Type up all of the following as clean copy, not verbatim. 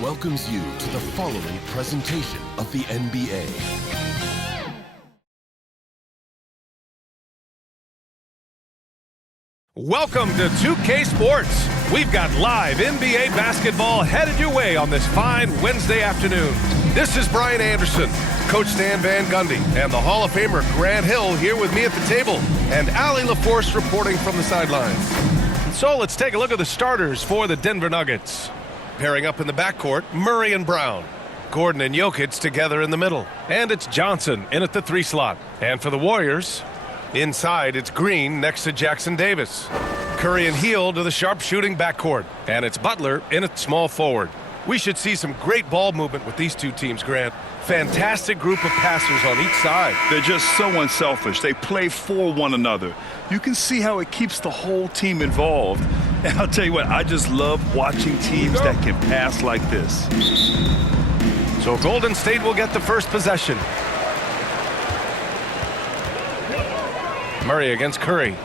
welcomes you to the following presentation of the NBA. Welcome to 2K Sports. We've got live NBA basketball headed your way on this fine Wednesday afternoon. This is Brian Anderson, Coach Stan Van Gundy, and the Hall of Famer Grant Hill here with me at the table, and Allie LaForce reporting from the sidelines. So let's take a look at the starters for the Denver Nuggets. Pairing up in the backcourt, Murray and Brown. Gordon and Jokić together in the middle. And it's Johnson in at the 3 slot. And for the Warriors, inside it's Green next to Jackson Davis. Curry and Hield to the sharp-shooting backcourt. And it's Butler in at small forward. We should see some great ball movement with these two teams, Grant. Fantastic group of passers on each side. They're just so unselfish. They play for one another. You can see how it keeps the whole team involved. And I'll tell you what, I just love watching teams that can pass like this. So Golden State will get the first possession. Murray against Curry.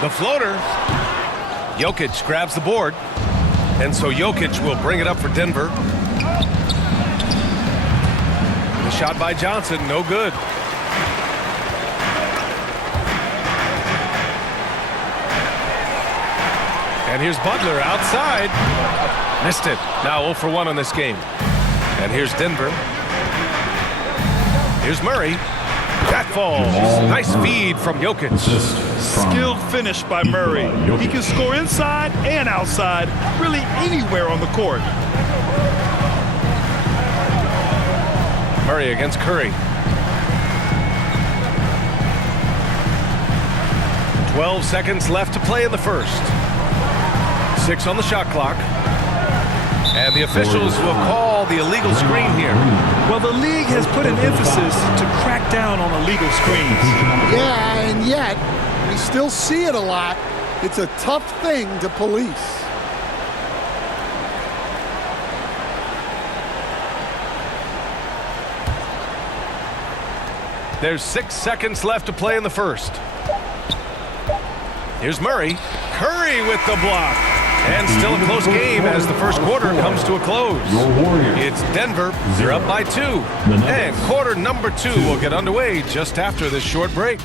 The floater. Jokić grabs the board. And so Jokić will bring it up for Denver. The shot by Johnson, no good. And here's Butler outside. Missed it. Now 0 for 1 on this game. And here's Denver. Here's Murray. That falls. Nice feed from Jokić. Skilled finish by Murray. He can score inside and outside, really anywhere on the court. Murray against Curry. 12 seconds left to play in the first. 6 on the shot clock. And the officials will call the illegal screen here. Well, the league has put an emphasis to crack down on illegal screens. Yeah, and yet we still see it a lot. It's a tough thing to police. There's 6 seconds left to play in the first. Here's Murray. Curry with the block. And still a close game as the first quarter comes to a close. It's Denver. They're up by 2. And quarter number 2 will get underway just after this short break.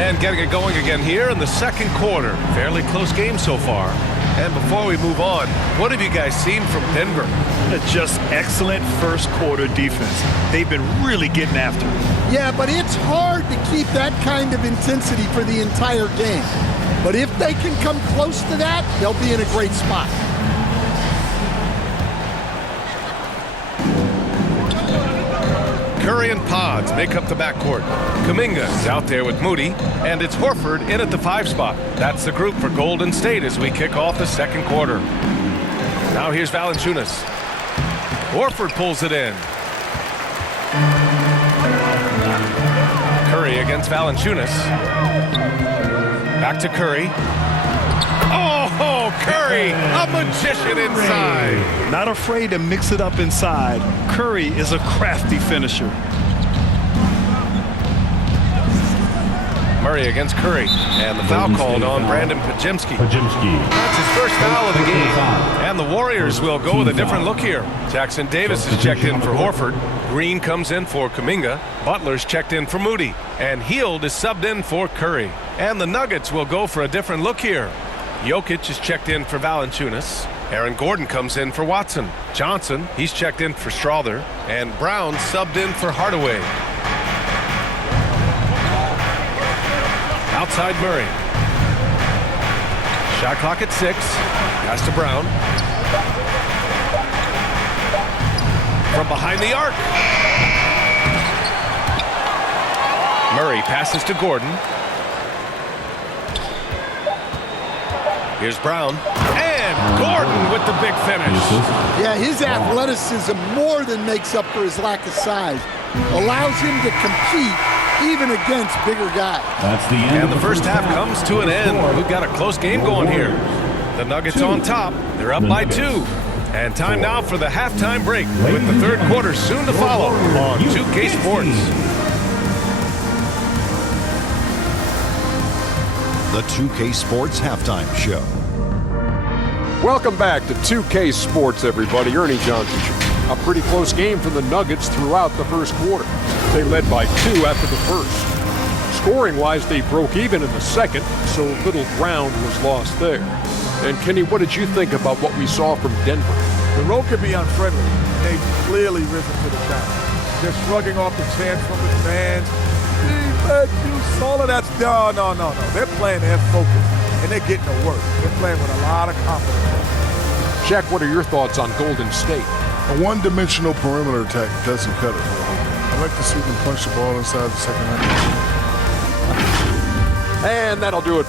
And getting it going again here in the second quarter. Fairly close game so far. And before we move on, what have you guys seen from Denver? Just excellent first quarter defense. They've been really getting after it. Yeah, but it's hard to keep that kind of intensity for the entire game. But if they can come close to that, they'll be in a great spot. Curry and Pods make up the backcourt. Kuminga's out there with Moody, and it's Horford in at the 5 spot. That's the group for Golden State as we kick off the second quarter. Now here's Valanciunas. Horford pulls it in. Curry against Valanciunas. Back to Curry. Oh, Curry, a magician inside. Not afraid to mix it up inside. Curry is a crafty finisher. Murray against Curry, and the foul called on Brandon Pajemski. That's his first foul of the game, and the Warriors will go with a different look here. Jackson Davis is checked in for Horford. Green comes in for Kuminga. Butler's checked in for Moody, and Hield is subbed in for Curry. And the Nuggets will go for a different look here. Jokić is checked in for Valanciunas. Aaron Gordon comes in for Watson. Johnson, he's checked in for Strawther, and Brown subbed in for Hardaway. Outside Murray. Shot clock at 6. Pass to Brown. From behind the arc. Murray passes to Gordon. Here's Brown. And Gordon with the big finish. Yeah, his athleticism more than makes up for his lack of size. Allows him to compete even against bigger guys. That's the end. And the first half comes to an end. We've got a close game going here. The Nuggets on top. They're up by 2. And time now for the halftime break with the third quarter soon to follow on 2K Sports. the 2K Sports Halftime Show. Welcome back to 2K Sports, everybody. Ernie Johnson. A pretty close game for the Nuggets throughout the first quarter. They led by 2 after the first. Scoring-wise, they broke even in the second, so little ground was lost there. And Kenny, what did you think about what we saw from Denver? The road can be unfriendly. They've clearly risen to the challenge. They're shrugging off the chants from the fans. All of that's no. They're playing their focus, and they're getting to work. They're playing with a lot of confidence. Jack, what are your thoughts on Golden State? A one-dimensional perimeter attack doesn't cut it for a whole game. I like to see them punch the ball inside the second line. And that'll do it.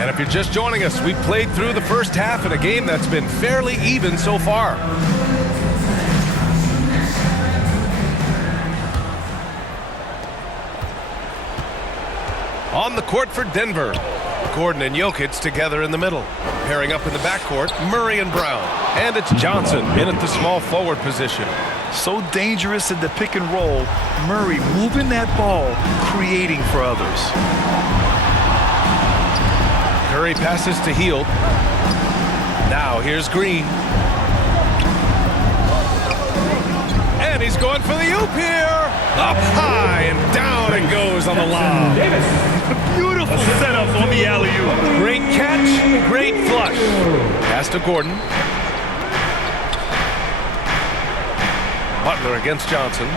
And if you're just joining us, we played through the first half in a game that's been fairly even so far. On the court for Denver, Gordon and Jokić together in the middle. Pairing up in the backcourt, Murray and Brown. And it's Johnson in at the small forward position. So dangerous in the pick and roll. Murray moving that ball, creating for others. Curry passes to Hield. Now here's Green. And he's going for the oop here. Up high and down it goes on the lob. Beautiful setup on the alley-oop. Great catch, great flush. Pass to Gordon. Butler against Johnson.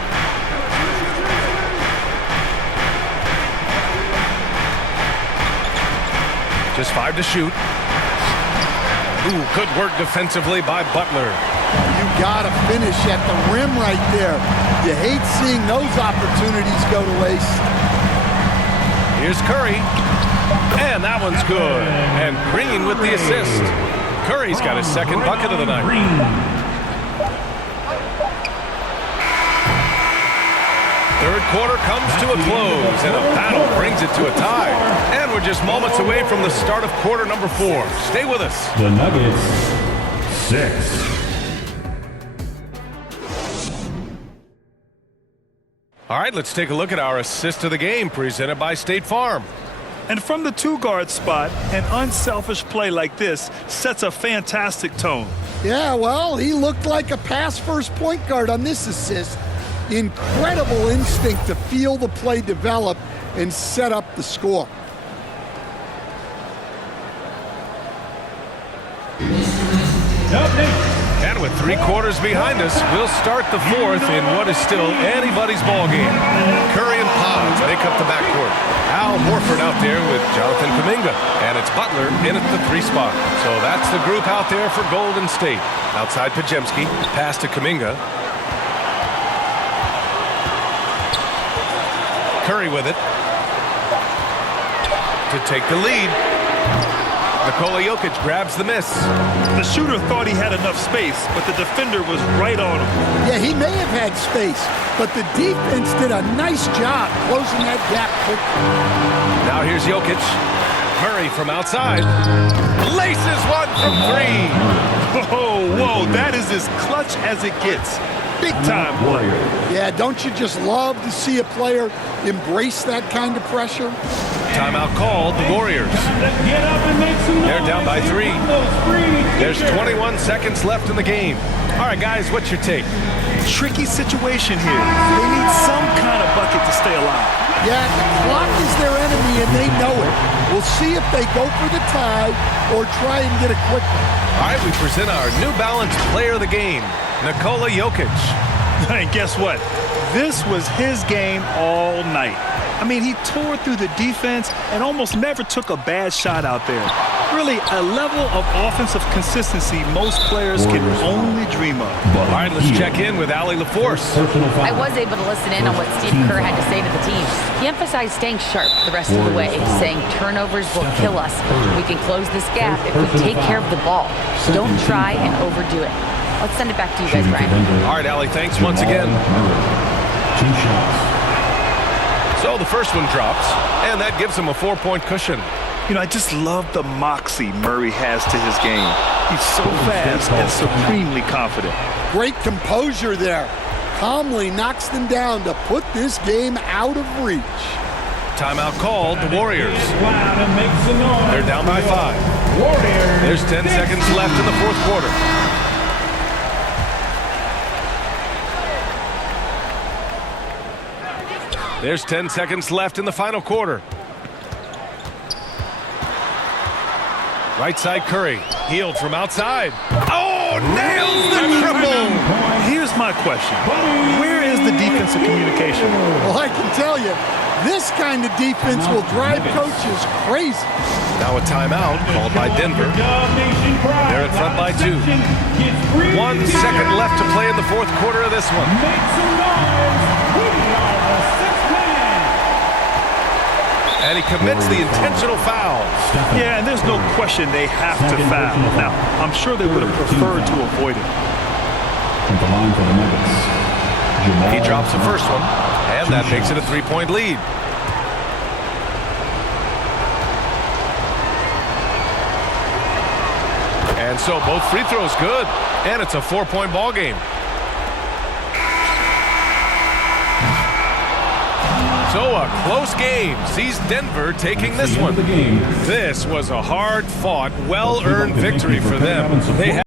Just 5 to shoot. Ooh, good work defensively by Butler. You gotta finish at the rim right there. You hate seeing those opportunities go to waste. Here's Curry. And that one's good. And Green with the assist. Curry's got his second bucket of the night. Third quarter comes to a close, and a battle brings it to a tie. And we're just moments away from the start of quarter number 4. Stay with us. The Nuggets, 6. All right, let's take a look at our assist of the game presented by State Farm. And from the two-guard spot, an unselfish play like this sets a fantastic tone. Yeah, well, he looked like a pass-first point guard on this assist. Incredible instinct to feel the play develop and set up the score. And with 3 quarters behind us, we'll start the 4th in what is still anybody's ball game. Curry and Pods make up the backcourt. Al Horford out there with Jonathan Kuminga. And it's Butler in at the 3 spot. So that's the group out there for Golden State. Outside Pajemski, pass to Kuminga. Curry with it to take the lead. Nikola Jokić grabs the miss. The shooter thought he had enough space, but the defender was right on him. Yeah, he may have had space, but the defense did a nice job closing that gap quickly. Now here's Jokić. Murray from outside. Laces one from 3. Whoa, that is as clutch as it gets. Big time warrior. Yeah, don't you just love to see a player embrace that kind of pressure? Timeout called, the Warriors. They're down by 3. There's 21 seconds left in the game. All right, guys, what's your take? Tricky situation here. They need some kind of bucket to stay alive. Yeah, the clock is their enemy, and they know it. We'll see if they go for the tie or try and get a quick one. All right, we present our New Balance player of the game, Nikola Jokić. And guess what? This was his game all night. I mean, he tore through the defense and almost never took a bad shot out there. Really, a level of offensive consistency most players can only dream of. All right, let's check in with Allie LaForce. I was able to listen in on what Steve Kerr had to say to the team. He emphasized staying sharp the rest of the way, saying turnovers will kill us. We can close this gap if we take care of the ball. Don't try and overdo it. Let's send it back to you guys, Brian. All right, Allie, thanks once again. 2 shots. So the first one drops, and that gives him a 4-point cushion. You know, I just love the moxie Murray has to his game. He's so fast and supremely confident. Great composure there. Calmly knocks them down to put this game out of reach. Timeout called, the Warriors. They're down by 5. There's 10 seconds left in the fourth quarter. There's 10 seconds left in the final quarter. Right side Curry, healed from outside. Oh, nails the triple! Here's my question. Where is the defensive communication? Well, I can tell you, this kind of defense will drive coaches crazy. Now a timeout called by Denver. They're in front by 2. 1 second left to play in the fourth quarter of this one. And he commits the intentional foul. Yeah, and there's no question they have to foul. Now, I'm sure they would have preferred to avoid it. He drops the first one, and that makes it a 3-point lead. And so both free throws good, and it's a 4-point ball game. So a close game sees Denver taking this one. This was a hard-fought, well-earned victory for them. They